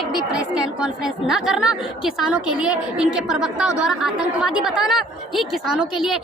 एक भी press conference ना करना, किसानों के लिए इनके प्रवक्ताओं द्वारा आतंकवादी बताना, ठीक, किसानों के लिए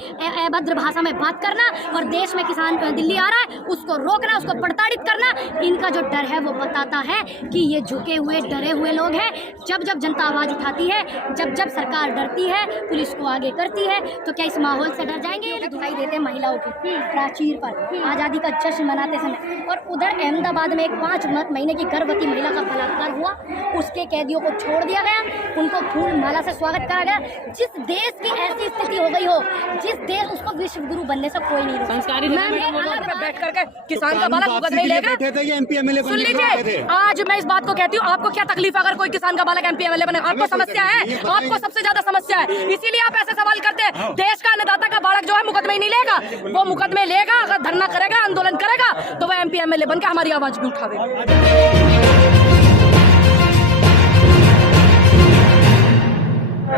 अभद्र भाषा में बात करना, और देश में किसान दिल्ली आ रहा है उसको रोकना, उसको प्रताड़ित करना। इनका जो डर है वो बताता है कि ये झुके हुए डरे हुए लोग हैं। जब जब जनता आवाज़ उठाती है, जब जब सरकार डरती है, पुलिस को आगे करती है, तो क्या इस माहौल से डर जाएंगे? ये दिखाई देते महिलाओं की प्राचीर पर आज़ादी का जश्न मनाते समय। और उधर अहमदाबाद में एक 5 महीने की गर्भवती महिला का बलात्कार हुआ, उसके कैदियों को छोड़ दिया गया, उनको फूल माला से स्वागत करा गया। जिस देश की ऐसी स्थिति हो गई हो, जिस देश, उसको विश्व गुरु बनने से कोई नहीं रोक सकता। बैठ करके किसान का बालक भुगत नहीं लेगा। सुन लीजिए, आज मैं इस बात को कहती हूँ, आपको क्या तकलीफ अगर कोई किसान का बालक MP MLA बने? आपको समस्या है, आपको सबसे ज्यादा समस्या है, इसीलिए आप ऐसे सवाल करते हैं। देश का अन्नदाता का बालक जो है मुकदमे ही नहीं लेगा, वो मुकदमे लेगा, अगर धरना करेगा, आंदोलन करेगा, तो वह MP MLA बन के हमारी आवाज भी उठावेगा।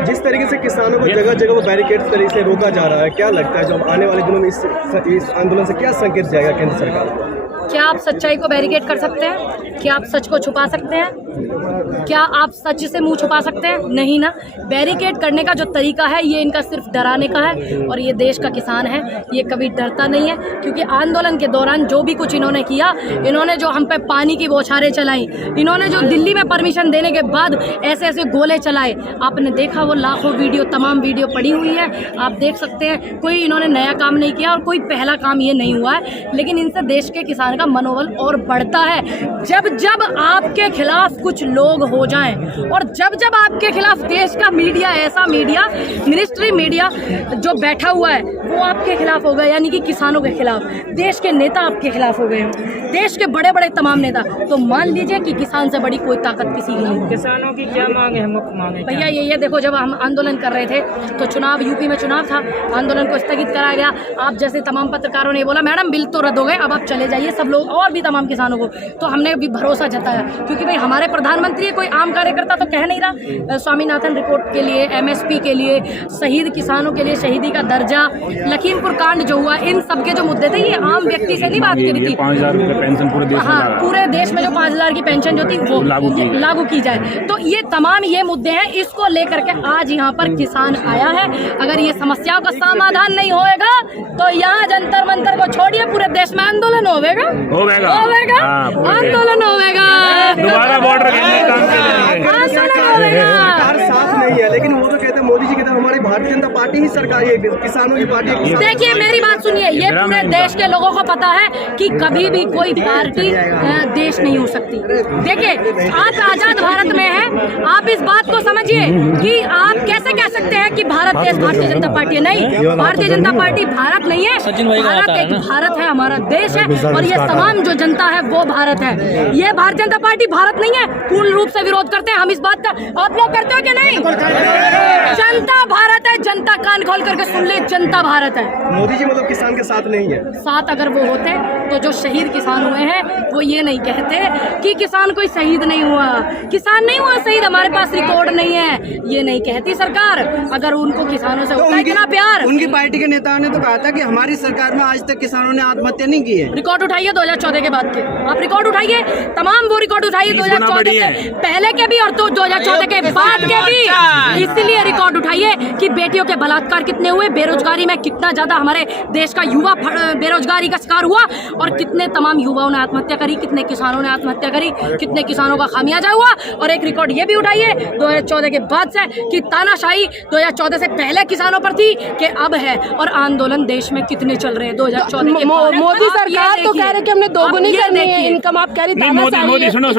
जिस तरीके से किसानों को जगह जगह वो बैरिकेड तरीके से रोका जा रहा है, क्या लगता है जब आने वाले दिनों में इस आंदोलन से क्या संकेत जाएगा केंद्र सरकार को? क्या आप सच्चाई को बैरिकेड कर सकते हैं? क्या आप सच को छुपा सकते हैं? क्या आप सच से मुंह छुपा सकते हैं? नहीं ना। बैरिकेड करने का जो तरीका है ये इनका सिर्फ डराने का है, और ये देश का किसान है, ये कभी डरता नहीं है। क्योंकि आंदोलन के दौरान जो भी कुछ इन्होंने किया, इन्होंने जो हम पे पानी की बौछारें चलाई, इन्होंने जो दिल्ली में परमिशन देने के बाद ऐसे ऐसे गोले चलाए, आपने देखा वो लाखों वीडियो, तमाम वीडियो पड़ी हुई है, आप देख सकते हैं। कोई इन्होंने नया काम नहीं किया और कोई पहला काम ये नहीं हुआ है, लेकिन इनसे देश के किसान का मनोबल और बढ़ता है। जब जब आपके खिलाफ कुछ लोग हो जाएं, और जब जब आपके खिलाफ देश का मीडिया, ऐसा मीडिया, मिनिस्ट्री मीडिया जो बैठा हुआ है, वो आपके खिलाफ हो गए, यानी कि किसानों के खिलाफ, देश के नेता आपके खिलाफ हो गए, देश के बड़े बड़े तमाम नेता, तो मान लीजिए कि किसान से बड़ी कोई ताकत किसी की नहीं। किसानों की क्या मांग है, मुख्य मांग है भैया ये देखो, जब हम आंदोलन कर रहे थे तो चुनाव, यूपी में चुनाव था, आंदोलन को स्थगित कराया गया। आप जैसे तमाम पत्रकारों ने बोला मैडम बिल तो रद्द हो गए, अब आप चले जाइए, सब लोग और भी तमाम किसानों को, तो हमने भी भरोसा जताया, क्योंकि भाई हमारे प्रधानमंत्री, कोई आम कार्यकर्ता तो कह नहीं रहा। स्वामीनाथन रिपोर्ट के लिए, MSP के लिए, शहीद किसानों के लिए शहीदी का दर्जा, लखीमपुर कांड जो हुआ, इन सब के जो मुद्दे थे, ये आम व्यक्ति से नहीं बात करी थी। 5,000 रुपये पेंशन पूरे देश में, हाँ, पूरे देश में जो 5,000 की पेंशन जो थी वो लागू की जाए, तो ये तमाम ये मुद्दे हैं। इसको लेकर के आज यहाँ पर किसान आया है। अगर ये समस्याओं का समाधान नहीं होएगा तो यहाँ जंतर मंतर को छोड़िए, पूरे देश में आंदोलन होगा, आंदोलन होगा, दोबारा बॉर्डर घेरने का आंदोलन होगा। सरकार साफ नहीं है, लेकिन वो तो कहते हैं मोदी जी कहते हैं हमारी भारतीय जनता पार्टी ही सरकार है, किसानों की पार्टी है। देखिए मेरी बात सुनिए, ये पूरे देश के लोगों को पता है कि कभी भी कोई पार्टी देश नहीं हो सकती। देखिए आप आजाद भारत में हैं, आप इस बात को समझिए कि आप कैसे कह सकते हैं कि भारत देश भारतीय जनता पार्टी है। नहीं, भारतीय जनता पार्टी भारत नहीं है, भारत एक भारत है, हमारा देश है, और ये तमाम जो जनता है वो भारत है। ये भारतीय जनता पार्टी भारत नहीं है, पूर्ण रूप से विरोध करते हैं हम इस बात का। आप लोग करते हो कि नहीं? जनता भारत है, जनता कान खोल करके सुन ले, जनता भारत है। मोदी जी मतलब किसान के साथ नहीं है। साथ अगर वो होते तो जो शहीद किसान हुए हैं वो ये नहीं कहते कि किसान कोई शहीद नहीं हुआ, किसान नहीं हुआ शहीद, हमारे पास रिकॉर्ड नहीं है, ये नहीं कहती सरकार। अगर उनको किसानों से होता है इतना प्यार। उनकी पार्टी के नेताओं ने तो कहा था कि हमारी सरकार में आज तक किसानों ने आत्महत्या नहीं की है। रिकॉर्ड उठाइए 2014 के बाद के, आप रिकॉर्ड उठाइए, तमाम वो रिकॉर्ड उठाइए 2014 से पहले के भी और तो 2014 के बाद के भी। इसलिए रिकॉर्ड उठाइए कि बेटियों के बलात्कार कितने हुए, बेरोजगारी में कितना ज्यादा हमारे देश का युवा बेरोजगारी का शिकार हुआ, और कितने तमाम युवाओं ने आत्महत्या करी, कितने किसानों ने आत्महत्या करी, कितने किसानों का खामियाजा हुआ। और एक रिकॉर्ड ये भी उठाइए 2014 के बाद से कि तानाशाही 2014 से पहले किसानों पर थी कि अब है, और आंदोलन देश में कितने चल रहे हैं 2014 के। मोदी सरकार तो कह रहे कि हमने दोगुनी करनी है इनकम, आप कह रही सुनो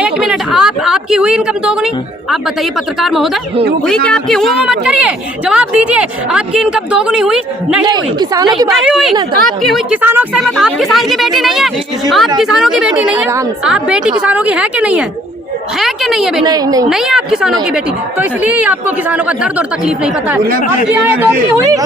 एक मिनट, आपकी हुई इनकम दोगुनी? आप बताइए पत्रकार महोदय, हुई क्या आपकी? हुआ मत करिए, जवाब दीजिए, आपकी इनकम दोगुनी हुई? नहीं हुई, किसानों की नहीं हुई, आपकी हुई। किसानों से मत, आप किसान की बेटी नहीं है, आप किसानों की बेटी नहीं है, आप बेटी किसानों की है कि नहीं है? है कि नहीं है बेटी? नहीं है आप किसानों की बेटी, तो इसलिए आपको किसानों का दर्द और तकलीफ नहीं पता है। आपकी आय दोगुनी हुई?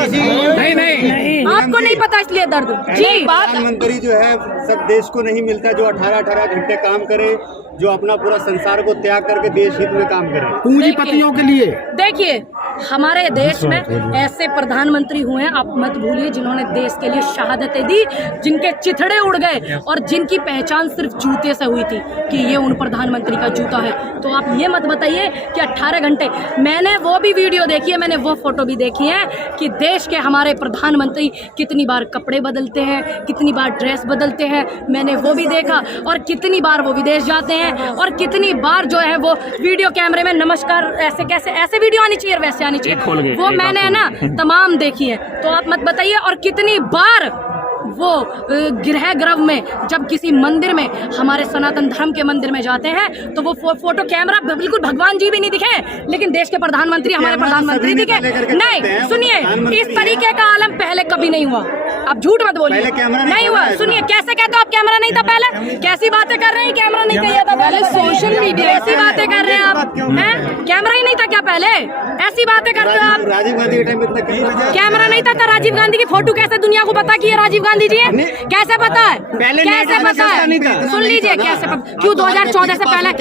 नहीं, आपको नहीं पता, इसलिए दर्द। जी, प्रधानमंत्री जो है सब देश को नहीं मिलता जो 18-18 घंटे काम करे, जो अपना पूरा संसार को त्याग करके देश हित में काम करे, पूंजीपतियों के लिए। देखिए हमारे देश में ऐसे प्रधानमंत्री हुए हैं, आप मत भूलिए, जिन्होंने देश के लिए शहादतें दी, जिनके चिथड़े उड़ गए और जिनकी पहचान सिर्फ जूते से हुई थी कि ये उन प्रधानमंत्री का जूता है। तो आप ये मत बताइए कि 18 घंटे। मैंने वो भी वीडियो देखी है, मैंने वो फोटो भी देखी है कि देश के हमारे प्रधानमंत्री कितनी बार कपड़े बदलते हैं, कितनी बार ड्रेस बदलते हैं, मैंने वो भी देखा। और कितनी बार वो विदेश जाते हैं, और कितनी बार जो है वो वीडियो कैमरे में नमस्कार ऐसे कैसे ऐसे वीडियो आनी चाहिए, वैसे आनी चाहिए, वो मैंने है ना तमाम देखी है। तो आप मत बताइए। और कितनी बार वो गृह ग्रह में जब किसी मंदिर में, हमारे सनातन धर्म के मंदिर में जाते हैं, तो वो फोटो कैमरा बिल्कुल भगवान जी भी नहीं दिखे, लेकिन देश के प्रधानमंत्री, हमारे प्रधानमंत्री दिखे नहीं। सुनिए, इस तरीके का आलम पहले कभी नहीं हुआ। आप झूठ मत बोलिए, नहीं हुआ। सुनिए, कैसे कहते हो आप कैमरा नहीं था पहले? कैसी बातें कर रहे हैं? कैमरा नहीं किया था पहले? सोशल मीडिया ऐसी बातें कर रहे हैं आप, हैं? कैमरा ही नहीं था क्या पहले? ऐसी बातें करते हो आप। राजीव गांधी के टाइम में इतना कैमरा नहीं था, राजीव गांधी की फोटो कैसे दुनिया को पता कि ये राजीव गांधी जी है? कैसे पता है? कैसे पता है? सुन लीजिए, कैसे पता? क्यों 2014 से पहले,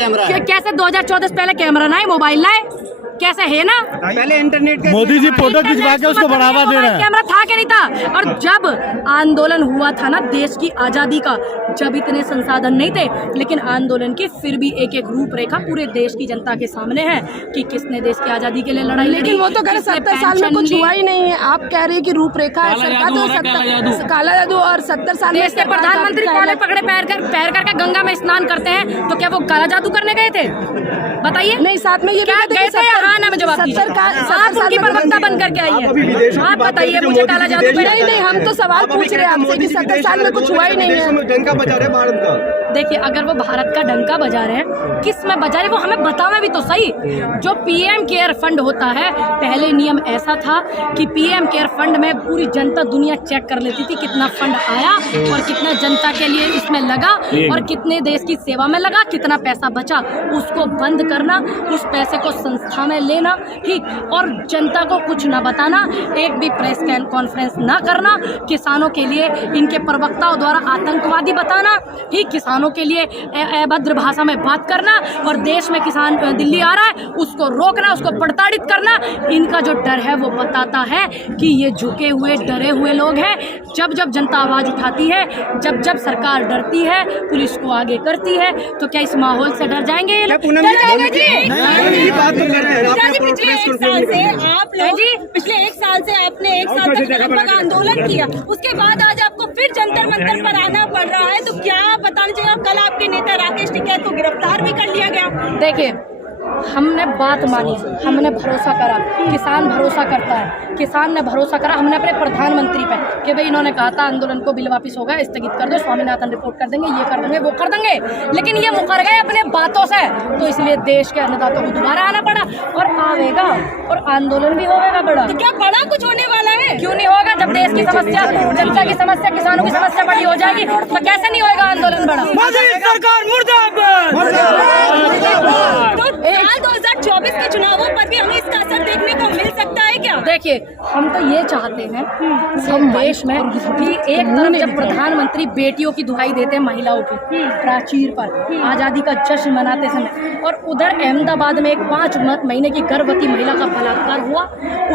कैसे 2014 से पहले कैमरा ना है, मोबाइल ना है? कैसे है ना? पहले इंटरनेट मोदी जी फोटो खिंचवा के उसको बढ़ावा दे रहे हैं। कैमरा था कि नहीं था? और जब आंदोलन हुआ था ना देश की आजादी का, जब इतने संसाधन नहीं थे, लेकिन आंदोलन की फिर भी एक एक रूपरेखा पूरे देश की जनता के सामने है कि किसने देश की आजादी के लिए लड़ाई लड़ी। लेकिन वो तो कह रहे 70 साल में कुछ हुआ ही नहीं है। आप कह रहे हैं कि रूपरेखा है सरकार, तो काला जादू, और 70 साल देश के प्रधानमंत्री काले पकड़े पैर करके गंगा में स्नान करते हैं, तो क्या वो काला जादू करने गए थे? बताइए। नहीं, साथ में ये क्या गए थे? हाँ ना, मैं जवाब दीजिए। आप उनकी प्रवक्ता बन करके आई है, आप बताइए मुझे काला जादू। नहीं, हम तो सवाल पूछ रहे हैं आपसे कि 70 साल में कुछ हुआ ही नहीं है। डंका बजा रहे भारत का। देखिए, अगर वो भारत का डंका बजा रहे हैं, किस में बजा रहे, वो हमें बतावे भी तो सही। जो पीएम केयर फंड होता है, पहले नियम ऐसा था कि पीएम केयर फंड में पूरी जनता दुनिया चेक कर लेती थी कितना फंड आया और कितना जनता के लिए इसमें लगा और कितने देश की सेवा में लगा, कितना पैसा बचा। उसको बंद करना, उस पैसे को संस्था में लेना, ठीक, और जनता को कुछ ना बताना, एक भी प्रेस कॉन्फ्रेंस ना करना, किसानों के लिए इनके प्रवक्ताओं द्वारा आतंकवादी बताना, ठीक, किसानों के लिए अभद्र भाषा में बात करना, और देश में किसान दिल्ली आ रहा है उसको रोकना, उसको प्रताड़ित करना। इनका जो डर है वो बताता है कि ये झुके हुए डरे हुए लोग हैं। जब जब जनता आवाज़ उठाती है, जब जब सरकार डरती है, पुलिस को आगे करती है, तो क्या इस माहौल से डर जाएंगे ये लोग? डर जाएंगे जी। पिछले एक साल से आपने एक साल तक आंदोलन किया, उसके बाद आज आपको फिर जंतर मंतर पर आना पड़ रहा है, तो क्या बताना चाहिए? कल आपके नेता राकेश टिकैत को गिरफ्तार भी कर लिया गया। देखिए, हमने बात मानी, हमने भरोसा करा, किसान भरोसा करता है, किसान ने भरोसा करा, हमने अपने प्रधानमंत्री पे कि भाई इन्होंने कहा था आंदोलन को बिल वापस होगा, स्थगित कर दो, स्वामीनाथन रिपोर्ट कर देंगे, ये कर देंगे, वो कर देंगे, लेकिन ये मुकर गए अपने बातों से। तो इसलिए देश के अन्नदाताओं को दोबारा आना पड़ा और आवेगा, और आंदोलन भी होगा बड़ा। तो क्या बड़ा कुछ होने वाला है? क्यों नहीं होगा? जब देश की समस्या, जनता की समस्या, किसानों की समस्या बड़ी हो जाएगी, तो कैसे नहीं होगा आंदोलन बड़ा? सरकार मुर्दाबाद। 2024 के चुनावों पर भी हमें इसका असर देखने को मिल सकता है क्या? देखिए, हम तो ये चाहते हैं हम देश में कि एक तरफ जब प्रधानमंत्री बेटियों की दुहाई देते हैं महिलाओं की प्राचीर पर आज़ादी का जश्न मनाते समय, और उधर अहमदाबाद में एक 5 महीने की गर्भवती महिला का बलात्कार हुआ,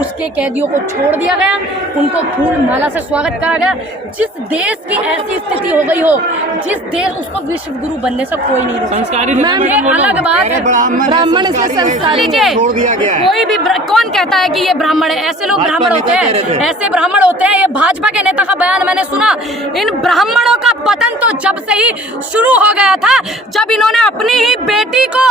उसके कैदियों को छोड़ दिया गया, उनको फूल माला से स्वागत करा गया। जिस देश की ऐसी स्थिति हो गई हो, जिस देश, उसको विश्व गुरु बनने से कोई नहीं रोका। मैम, ये अलग बात है, ब्राह्मण इससे संस्कार लीजिए। कोई भी कौन कहता है कि ये ब्राह्मण है? ऐसे लोग ब्राह्मण होते हैं, ऐसे ब्राह्मण होते हैं। ये भाजपा के नेता का बयान मैंने सुना। इन ब्राह्मणों का पतन तो जब से ही शुरू हो गया था, जब इन्होंने अपनी ही बेटी को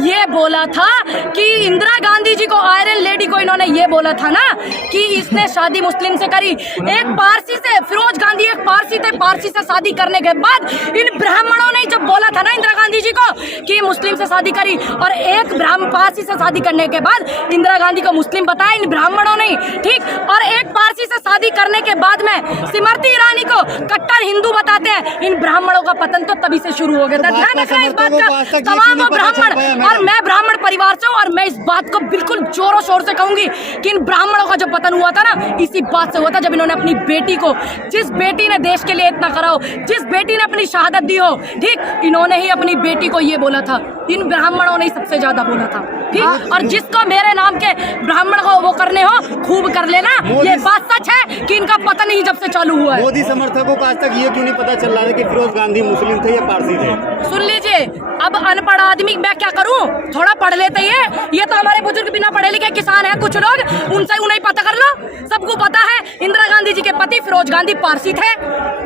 ये बोला था कि इंदिरा गांधी जी को, आयरन लेडी को इन्होंने ये बोला था ना कि इसने शादी मुस्लिम से करी। एक पारसी से, फिरोज गांधी एक पारसी थे, पारसी से शादी करने के बाद इन ब्राह्मणों ने जब बोला था ना इंदिरा गांधी जी को कि मुस्लिम से शादी करी, और एक पारसी से शादी करने के बाद इंदिरा गांधी को मुस्लिम बताया इन ब्राह्मणों ने, ठीक, और एक पारसी से शादी करने के बाद में स्मृति ईरानी को कट्टर हिंदू बताते हैं। इन ब्राह्मणों का पतन तो तभी से शुरू हो गया था। ध्यान रखना इस बात का, तमाम ब्राह्मण, और मैं ब्राह्मण परिवार से हूँ, और मैं इस बात को बिल्कुल जोरों शोर से कहूंगी कि इन ब्राह्मणों का जो पतन हुआ था ना, इसी बात से हुआ था, जब इन्होंने अपनी बेटी को, जिस बेटी ने देश के लिए इतना करा हो, जिस बेटी ने अपनी शहादत दी हो, ठीक, इन्होंने ही अपनी बेटी को ये बोला था इन ब्राह्मणों ने ही सबसे ज्यादा बोला था, ठीक। और जिसको मेरे नाम के ब्राह्मण को वो करने हो खूब कर लेना। ये बात सच है कि इनका पतन ही जब से चालू हुआ है। मोदी समर्थकों को आज तक ये क्यों नहीं पता चल रहा है कि फिरोज गांधी मुस्लिम थे या पारसी थे? सुन लीजिए, अब अनपढ़ आदमी मैं क्या करूं, थोड़ा पढ़ लेते ही है। ये तो हमारे बुजुर्ग बिना पढ़े लिखे किसान हैं कुछ लोग, उनसे उन्हें पता कर लो। सबको पता है इंदिरा गांधी जी के पति फिरोज गांधी पारसी थे,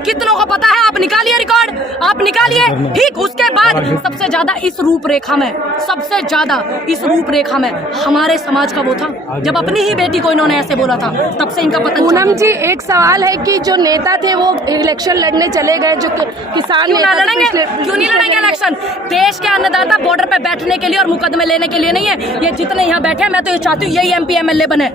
कितनों को पता है? आप निकालिए रिकॉर्ड, आप निकालिए, ठीक। उसके बाद सबसे ज्यादा इस रूपरेखा में, सबसे ज्यादा इस रूपरेखा में हमारे समाज का वो था जब अपनी ही बेटी को इन्होंने ऐसे बोला था, तब से इनका पतन। पूनम जी, एक सवाल है कि जो नेता थे वो इलेक्शन लड़ने चले गए, जो किसान क्यों ना लड़ेंगे, क्यों नहीं लड़ेंगे इलेक्शन? देश के अन्नदाता बॉर्डर पे बैठने के लिए और मुकदमे लेने के लिए नहीं है। ये जितने यहाँ बैठे हैं, मैं तो ये चाहती हूँ यही MP MLA बने।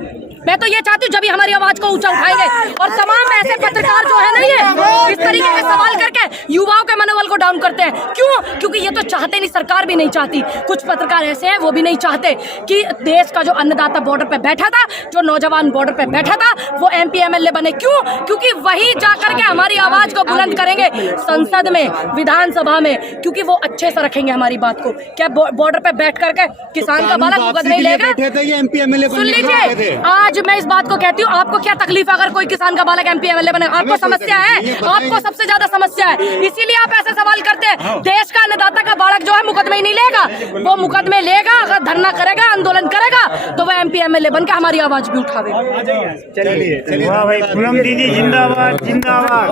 मैं तो ये चाहती हूँ जब भी हमारी आवाज को ऊंचा उठाएंगे। और तमाम ऐसे पत्रकार जो है ना, ये इस तरीके के सवाल करके युवाओं के मनोबल को डाउन करते हैं। क्यों? क्योंकि ये तो चाहते नहीं, सरकार भी नहीं चाहती। कुछ पत्रकार ऐसे हैं वो भी नहीं चाहते कि देश का जो अन्नदाता बॉर्डर पे बैठा था, जो नौजवान बॉर्डर पे बैठा था, वो MP MLA बने। क्यों? क्योंकि वही जा करके हमारी आवाज को बुलंद करेंगे संसद में, विधानसभा में, क्योंकि वो अच्छे से रखेंगे हमारी बात को। क्या बॉर्डर पे बैठ करके किसान का बालक मुकदमे नहीं लेगा? सुन लीजिए, आज मैं इस बात को कहती हूँ, आपको क्या तकलीफ अगर कोई किसान का बालक MP MLA बने? आपको समस्या है, आपको सबसे ज्यादा समस्या है, इसीलिए आप ऐसे सवाल करते हैं। देश का अन्नदाता का बालक जो है मुकदमे ही नहीं लेगा, वो मुकदमे लेगा, अगर धरना करेगा, आंदोलन करेगा, तो वह MP MLA बन के हमारी आवाज भी उठावेगा। चलिए वाह भाई, पूनम दीदी जिंदाबाद जिंदाबाद।